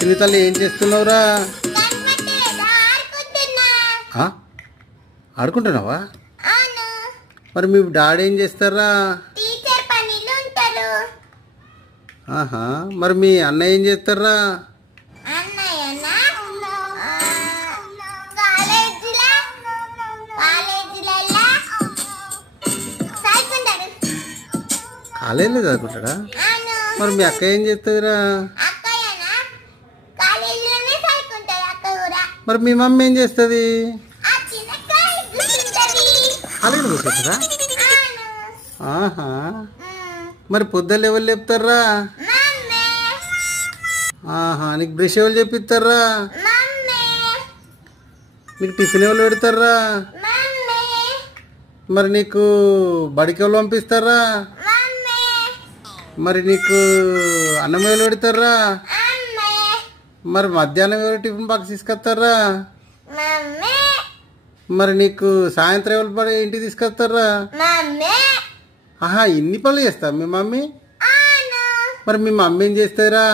చిన్న తల్లి ఏం చేస్తున్నావురా? ఆడుకుంటున్నావా? మరి మీ డాడీ ఏం చేస్తారా? ఆహా, మరి మీ అన్నయ్య ఏం చేస్తారా? కాలేజీలో చదువుకుంటాడా? మరి మీ అక్క ఏం చేస్తుందిరా? మరి మీ మమ్మీ ఏం చేస్తుంది? కాలేజీలో కూర్చుంటుందా? ఆహా, మరి పొద్దున్న ఎవరు లేపుతారా? ఆహా, నీకు బ్రష్ ఎవరు చెప్పిస్తారా? నీకు టిఫిన్ ఎవరు పెడతారా? మరి నీకు బడికి ఎవరు పంపిస్తారా? మరి నీకు అన్నం ఎవరు పెడతారా? మరి మధ్యాహ్నం ఎవరు టిఫిన్ బాక్స్ తీసుకొస్తారా? మరి నీకు సాయంత్రం ఎవరు ఇంటికి తీసుకొస్తారా? ఆహా, ఇన్ని పనులు చేస్తా మీ మమ్మీ? మరి మీ మమ్మీ ఏం చేస్తారా?